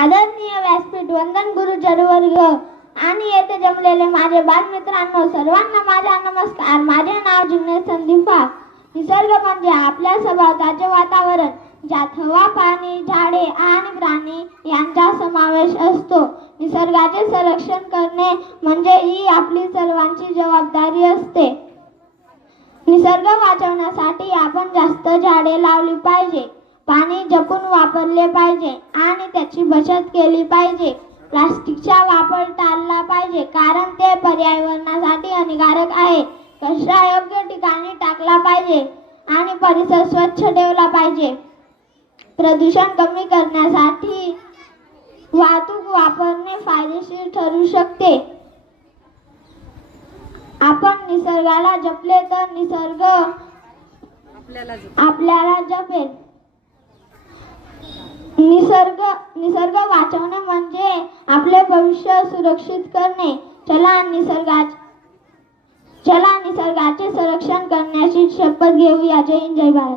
आदरणीय व्यासपीठ, वंदन गुरुजन वर्ग आणि येथे जमलेले माझे बालमित्रांनो, सर्वांना माझा नमस्कार. माझे नाव जिग्नेश संदीप वाघ. निसर्ग म्हणजे आपल्या सभोवतालचे वातावरण, ज्यात हवा, पाणी, झाडे आणि प्राणी यांचा समावेश असतो. निसर्गाचे संरक्षण करणे म्हणजे ही आपली सर्वांची जबाबदारी असते. निसर्ग वाचवण्यासाठी आपण जास्त झाडे लावली पाहिजे, पाणी जपून वापरले पाहिजे आणि त्याची बचत केली पाहिजे. प्लास्टिकचा वापर टाळला पाहिजे, कारण ते पर्यावरणासाठी हानिकारक आहे. कचरा योग्य ठिकाणी टाकला पाहिजे आणि परिसर स्वच्छ ठेवला पाहिजे. प्रदूषण कमी करण्यासाठी वाहतूक वापरणे फायदेशीर ठरू शकते. आपण निसर्गाला जपले तर निसर्ग आपल्याला जपेल. निसर्ग वाचवणे म्हणजे आपले भविष्य सुरक्षित करणे. चला निसर्गाचे संरक्षण करण्याची शपथ घेऊया. जय हिंद, जय भारत.